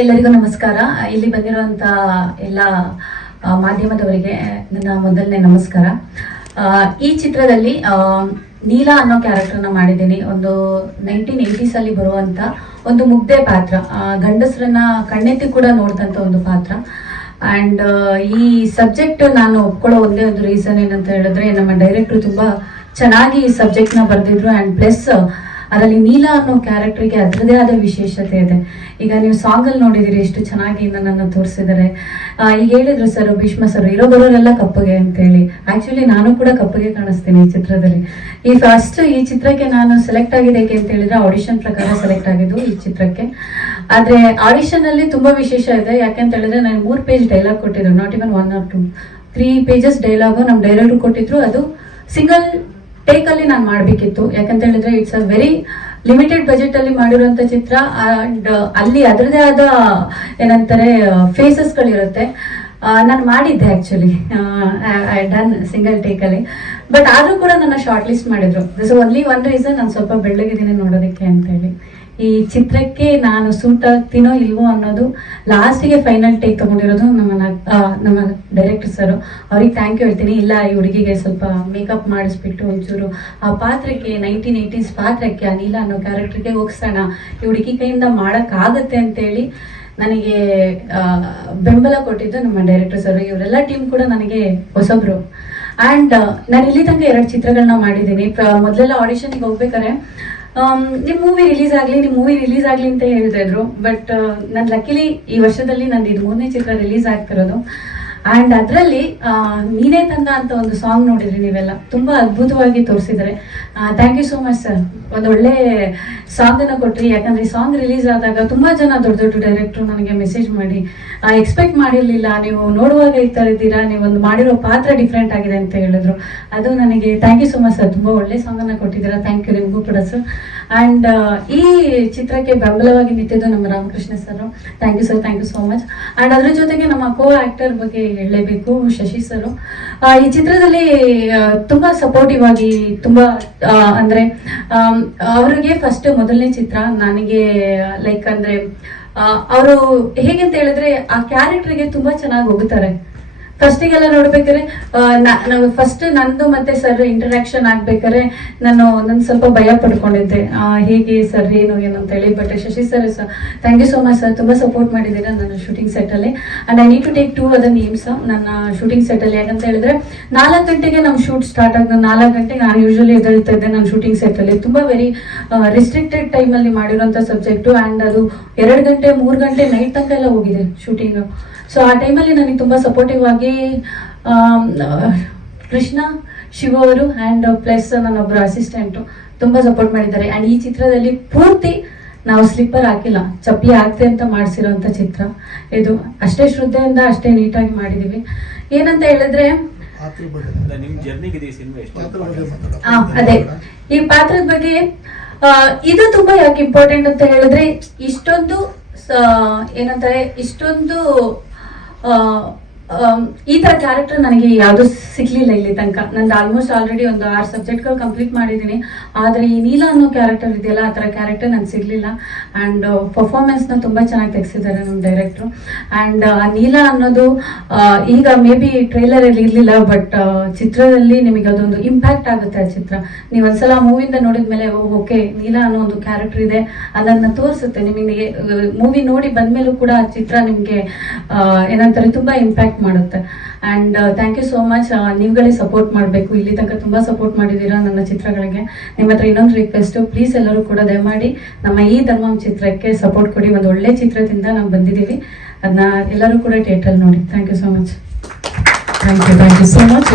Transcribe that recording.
ಎಲ್ಲರಿಗೂ ನಮಸ್ಕಾರ. ಇಲ್ಲಿ ಬಂದಿರುವಂತ ಎಲ್ಲ ಮಾಧ್ಯಮದವರಿಗೆ ನನ್ನ ಮೊದಲನೇ ನಮಸ್ಕಾರ. ಈ ಚಿತ್ರದಲ್ಲಿ ನೀಲಾ ಅನ್ನೋ ಕ್ಯಾರೆಕ್ಟರ್ನ ಮಾಡಿದ್ದೀನಿ. ಒಂದು 1980s ಅಲ್ಲಿ ಬರುವಂತ ಒಂದು ಮುಗ್ಧೆ ಪಾತ್ರ, ಗಂಡಸರನ್ನ ಕಣ್ಣೆತ್ತಿ ಕೂಡ ನೋಡಿದಂತ ಒಂದು ಪಾತ್ರ. ಅಂಡ್ ಈ ಸಬ್ಜೆಕ್ಟ್ ನಾನು ಒಪ್ಕೊಳ್ಳೋ ಒಂದೇ ಒಂದು ರೀಸನ್ ಏನಂತ ಹೇಳಿದ್ರೆ, ನಮ್ಮ ಡೈರೆಕ್ಟರ್ ತುಂಬಾ ಚೆನ್ನಾಗಿ ಈ ಸಬ್ಜೆಕ್ಟ್ ನ ಬರೆದಿದ್ರು. ಅಂಡ್ ಪ್ಲಸ್ ಅದರಲ್ಲಿ ನೀಲಾ ಅನ್ನೋ ಕ್ಯಾರೆಕ್ಟರ್ಗೆ ಅದರದೇ ಆದ ವಿಶೇಷತೆ ಇದೆ. ಈಗ ನೀವು ಸಾಂಗ್ ಅಲ್ಲಿ ನೋಡಿದಿರಿ ಎಷ್ಟು ಚೆನ್ನಾಗಿ ನನ್ನನ್ನು ತೋರಿಸಿದ್ದಾರೆ. ಈಗ ಹೇಳಿದ್ರು ಸರ್, ಭೀಷ್ಮ ಸರ್, ಇರೋ ಬರೋರೆಲ್ಲ ಕಪ್ಪಗೆ ಅಂತ ಹೇಳಿ. ಆಕ್ಚುಲಿ ನಾನು ಕೂಡ ಕಪ್ಪಗೆ ಕಾಣಿಸ್ತೀನಿ ಈ ಚಿತ್ರದಲ್ಲಿ. ಈ ಚಿತ್ರಕ್ಕೆ ನಾನು ಸೆಲೆಕ್ಟ್ ಆಗಿದೆ ಅಂತ ಹೇಳಿದ್ರೆ ಆಡಿಷನ್ ಪ್ರಕಾರ ಸೆಲೆಕ್ಟ್ ಆಗಿದ್ದು ಈ ಚಿತ್ರಕ್ಕೆ. ಆದ್ರೆ ಆಡಿಷನ್ ಅಲ್ಲಿ ತುಂಬಾ ವಿಶೇಷ ಇದೆ. ಯಾಕಂತ ಹೇಳಿದ್ರೆ ನಾನು 3 ಪೇಜ್ ಡೈಲಾಗ್ ಕೊಟ್ಟಿದ್ರು, not even 1 or 2, 3 pages dialogue ನಮ್ಮ ಡೈರೆಕ್ಟರ್ ಕೊಟ್ಟಿದ್ರು. ಅದು ಸಿಂಗಲ್ ಟೇಕ್ ಅಲ್ಲಿ ನಾನು ಮಾಡ್ಬೇಕಿತ್ತು. ಯಾಕಂತ ಹೇಳಿದ್ರೆ it's a very limited budget ಅಲ್ಲಿ ಮಾಡಿರುವಂತ ಚಿತ್ರ. ಅಂಡ್ ಅಲ್ಲಿ ಅದರದೇ ಆದ ಏನಂತಾರೆ ಫೇಸಸ್ ಗಳಿರುತ್ತೆ. ನಾನು ಮಾಡಿದ್ದೆ actually, I done single take ಅಲ್ಲಿ. ಬಟ್ ಆದ್ರೂ ಕೂಡ ನನ್ನ ಶಾರ್ಟ್ ಲಿಸ್ಟ್ ಮಾಡಿದ್ರು. ದಿಸ್ ಓನ್ಲಿ ಒನ್ ರೀಸನ್, ನಾನು ಸ್ವಲ್ಪ ಬೆಳ್ಳಗಿದ್ದೀನಿ ನೋಡೋದಕ್ಕೆ ಅಂತ ಹೇಳಿ. ಈ ಚಿತ್ರಕ್ಕೆ ನಾನು ಸೂಟ್ ಆಗ್ತೀನೋ ಇಲ್ವೋ ಅನ್ನೋದು ಲಾಸ್ಟಿಗೆ ಫೈನಲ್ ಟೇಕ್ ತಗೊಂಡಿರೋದು ನಮ್ಮ ಡೈರೆಕ್ಟರ್ ಸರ್. ಅವ್ರಿಗೆ ಥ್ಯಾಂಕ್ ಯು ಹೇಳ್ತೀನಿ. ಇಲ್ಲ, ಈ ಹುಡುಗಿಗೆ ಸ್ವಲ್ಪ ಮೇಕಪ್ ಮಾಡಿಸ್ಬಿಟ್ಟು ಒಂಚೂರು ಆ ಪಾತ್ರಕ್ಕೆ 1980s ಪಾತ್ರಕ್ಕೆ ಆ ನೀಲಾ ಅನ್ನೋ ಕ್ಯಾರೆಕ್ಟರ್ಗೆ ಹೋಗ್ಸೋಣ, ಈ ಹುಡುಗಿ ಕೈಯಿಂದ ಮಾಡೋಕ್ಕಾಗತ್ತೆ ಅಂತೇಳಿ ನನಗೆ ಬೆಂಬಲ ಕೊಟ್ಟಿದ್ದು ನಮ್ಮ ಡೈರೆಕ್ಟರ್ ಸರ್. ಇವರೆಲ್ಲ ಟೀಮ್ ಕೂಡ ನನಗೆ ಹೊಸಬ್ರು. ಆ್ಯಂಡ್ ನಾನು ಇಲ್ಲಿ ತನಕ 2 ಚಿತ್ರಗಳನ್ನ ಮಾಡಿದ್ದೀನಿ. ಮೊದಲೆಲ್ಲ ಆಡಿಷನ್ಗೆ ಹೋಗ್ಬೇಕಾರೆ ನಿಮ್ಮ ಮೂವಿ ರಿಲೀಸ್ ಆಗಲಿ ಅಂತ ಹೇಳ್ತಾ ಇದ್ರು. ಬಟ್ ನಾನು ಲಕ್ಕಿಲಿ ಈ ವರ್ಷದಲ್ಲಿ ನಂದು ಇದು 3ನೇ ಚಿತ್ರ ರಿಲೀಸ್ ಆಗ್ತಿರೋದು. ಆ್ಯಂಡ್ ಅದರಲ್ಲಿ ನೀನೇ ತಂದ ಅಂತ ಒಂದು ಸಾಂಗ್ ನೋಡಿದ್ರಿ ನೀವೆಲ್ಲ, ತುಂಬಾ ಅದ್ಭುತವಾಗಿ ತೋರಿಸಿದ್ದಾರೆ. Thank you so much sir. ಒಂದು ಒಳ್ಳೆ ಸಾಂಗ್ ಅನ್ನ ಕೊಟ್ರಿ. ಯಾಕಂದ್ರೆ ಈ ಸಾಂಗ್ ರಿಲೀಸ್ ಆದಾಗ ತುಂಬಾ ಜನ ದೊಡ್ಡ ದೊಡ್ಡ ಡೈರೆಕ್ಟರ್ ನನಗೆ ಮೆಸೇಜ್ ಮಾಡಿ ಎಕ್ಸ್ಪೆಕ್ಟ್ ಮಾಡಿರ್ಲಿಲ್ಲ, ನೀವು ನೋಡುವಾಗ ಈ ತರ ಇದ್ದೀರಾ, ನೀವು ಒಂದು ಮಾಡಿರೋ ಪಾತ್ರ ಡಿಫ್ರೆಂಟ್ ಆಗಿದೆ ಅಂತ ಹೇಳಿದ್ರು. ಅದು ನನಗೆ thank you so much sir. ತುಂಬಾ ಒಳ್ಳೆ ಸಾಂಗ್ ಅನ್ನ ಕೊಟ್ಟಿದ್ದೀರಾ. ಥ್ಯಾಂಕ್ ಯು ನಿಮಗೂ ಕೂಡ ಸರ್. ಅಂಡ್ ಈ ಚಿತ್ರಕ್ಕೆ ಬೆಂಬಲವಾಗಿ ನಿಂತಿದ್ದು ನಮ್ಮ Ramakrishna sir. Thank you sir, thank you so much. And ಅದ್ರ ಜೊತೆಗೆ ನಮ್ಮ ಕೋ ಆಕ್ಟರ್ ಬಗ್ಗೆ ಹೇಳಲೇಬೇಕು, ಶಶಿ ಸರ್. ಈ ಚಿತ್ರದಲ್ಲಿ ತುಂಬಾ ಸಪೋರ್ಟಿವ್ ಆಗಿ, ತುಂಬಾ ಅಂದ್ರೆ ಅವರಿಗೆ ಫಸ್ಟ್ ಮೊದಲನೇ ಚಿತ್ರ ನನಗೆ ಲೈಕ್ ಅಂದ್ರೆ ಅವರು ಹೇಗೆಂತ ಹೇಳಿದ್ರೆ ಆ ಕ್ಯಾರೆಕ್ಟರ್ಗೆ ತುಂಬಾ ಚೆನ್ನಾಗಿ ಹೋಗುತ್ತಾರೆ. ಫಸ್ಟಿಗೆಲ್ಲ ನೋಡ್ಬೇಕಾದ್ರೆ ನಾವು ಫಸ್ಟ್ ನಂದು ಮತ್ತೆ ಸರ್ ಇಂಟರಾಕ್ಷನ್ ಆಗ್ಬೇಕಾದ್ರೆ ನಾನು ಸ್ವಲ್ಪ ಭಯ ಪಡ್ಕೊಂಡಿದ್ದೆ, ಹೇಗೆ ಸರ್ ಏನು ಅಂತ ಹೇಳಿ. But Shashi sir, thank you so much sir, ತುಂಬಾ ಸಪೋರ್ಟ್ ಮಾಡಿದ್ದೀರಾ ನನ್ನ ಶೂಟಿಂಗ್ ಸೆಟ್ ಅಲ್ಲಿ. And I need to take 2 other names ನನ್ನ ಶೂಟಿಂಗ್ ಸೆಟ್ ಅಲ್ಲಿ. ಯಾಕಂತ ಹೇಳಿದ್ರೆ 4 ಗಂಟೆಗೆ ನಮ್ಮ ಶೂಟ್ ಸ್ಟಾರ್ಟ್ ಆಗ 4 ಗಂಟೆಗೆ ನಾನು ಯೂಶಲಿ ಎದ್ದೇಳ್ತಾ ಇದ್ದೆ ನನ್ನ ಶೂಟಿಂಗ್ ಸೆಟ್ ಅಲ್ಲಿ. ತುಂಬಾ ವೆರಿ ರಿಸ್ಟ್ರಿಕ್ಟೆಡ್ ಟೈಮ್ ಅಲ್ಲಿ ಮಾಡಿರುವಂತ ಸಬ್ಜೆಕ್ಟ್. ಅಂಡ್ ಅದು 2 ಗಂಟೆ 3 ಗಂಟೆ ನೈಟ್ ತನಕ ಎಲ್ಲ ಹೋಗಿದೆ ಶೂಟಿಂಗ್. ಸೊ ಆ ಟೈಮಲ್ಲಿ ನನಗೆ ತುಂಬಾ ಸಪೋರ್ಟಿವ್ ಆಗಿ ಕೃಷ್ಣ, ಶಿವ ಅವರು ಅಂಡ್ ಪ್ಲಸ್ ನನ್ನೊಬ್ಬರು ಅಸಿಸ್ಟೆಂಟ್ ತುಂಬಾ ಸಪೋರ್ಟ್ ಮಾಡಿದ್ದಾರೆ. ಅಂಡ್ ಈ ಚಿತ್ರದಲ್ಲಿ ಪೂರ್ತಿ ನಾವು ಸ್ಲಿಪ್ಪರ್ ಹಾಕಿಲ್ಲ, ಚಪ್ಪಲಿ ಹಾಕ್ತೆ ಅಂತ ಮಾಡಿಸಿರೋಂಥ ಚಿತ್ರ ಇದು. ಅಷ್ಟೇ ಶ್ರದ್ಧೆಯಿಂದ ಅಷ್ಟೇ ನೀಟಾಗಿ ಮಾಡಿದೀವಿ. ಏನಂತ ಹೇಳಿದ್ರೆ ಅದೇ ಈ ಪಾತ್ರದ ಬಗ್ಗೆ ಇದು ತುಂಬಾ ಯಾಕೆ ಇಂಪಾರ್ಟೆಂಟ್ ಅಂತ ಹೇಳಿದ್ರೆ, ಇಷ್ಟೊಂದು ಏನಂತಾರೆ, ಇಷ್ಟೊಂದು ಈ ತರ ಕ್ಯಾರೆಕ್ಟರ್ ನನಗೆ ಯಾವ್ದು ಸಿಗ್ಲಿಲ್ಲ ಇಲ್ಲಿ ತನಕ. ನಂದು ಆಲ್ಮೋಸ್ಟ್ ಆಲ್ರೆಡಿ ಒಂದು 6 ಸಬ್ಜೆಕ್ಟ್ಗಳು ಕಂಪ್ಲೀಟ್ ಮಾಡಿದ್ದೀನಿ. ಆದ್ರೆ ಈ ನೀಲಾ ಅನ್ನೋ ಕ್ಯಾರೆಕ್ಟರ್ ಇದೆಯಲ್ಲ, ಆ ತರ ಕ್ಯಾರೆಕ್ಟರ್ ನನ್ಗೆ ಸಿಗ್ಲಿಲ್ಲ. ಅಂಡ್ ಪರ್ಫಾರ್ಮೆನ್ಸ್ ನ ತುಂಬಾ ಚೆನ್ನಾಗಿ ತೆಗೆಸಿದ್ದಾರೆ ನಮ್ಮ ಡೈರೆಕ್ಟ್ರು. ಅಂಡ್ ನೀಲಾ ಅನ್ನೋದು ಈಗ ಮೇ ಬಿ ಟ್ರೈಲರ್ ಅಲ್ಲಿ ಇರ್ಲಿಲ್ಲ, ಬಟ್ ಚಿತ್ರದಲ್ಲಿ ನಿಮಗೆ ಅದೊಂದು ಇಂಪ್ಯಾಕ್ಟ್ ಆಗುತ್ತೆ. ಆ ಚಿತ್ರ ನೀವು ಒಂದ್ಸಲ ಮೂವಿಯಿಂದ ನೋಡಿದ್ಮೇಲೆ ಓಕೆ ನೀಲಾ ಅನ್ನೋ ಒಂದು ಕ್ಯಾರೆಕ್ಟರ್ ಇದೆ ಅದನ್ನ ತೋರಿಸುತ್ತೆ ನಿಮಗೆ. ಮೂವಿ ನೋಡಿ ಬಂದ್ಮೇಲೂ ಕೂಡ ಆ ಚಿತ್ರ ನಿಮ್ಗೆ ಏನಂತಾರೆ ತುಂಬಾ ಇಂಪ್ಯಾಕ್ಟ್ ಮಾಡುತ್ತೆ. And thank you so much. ನೀವುಗಳೇ ಸಪೋರ್ಟ್ ಮಾಡಬೇಕು. ಇಲ್ಲಿ ತನಕ ತುಂಬಾ ಸಪೋರ್ಟ್ ಮಾಡಿದ್ದೀರಾ ನನ್ನ ಚಿತ್ರಗಳಿಗೆ. ನಿಮ್ಮ ಹತ್ರ ಇನ್ನೊಂದು ರಿಕ್ವೆಸ್ಟ್, ಪ್ಲೀಸ್ ಎಲ್ಲರೂ ಕೂಡ ದಯಮಾಡಿ ನಮ್ಮ ಈ ಧರ್ಮಂ ಚಿತ್ರಕ್ಕೆ ಸಪೋರ್ಟ್ ಕೊಡಿ. ಒಂದು ಒಳ್ಳೆ ಚಿತ್ರದಿಂದ ನಾವು ಬಂದಿದ್ದೀವಿ, ಅದನ್ನ ಎಲ್ಲರೂ ಕೂಡ ಥಿಯೇಟರ್ ನೋಡಿ. Thank you so much. Thank you so much.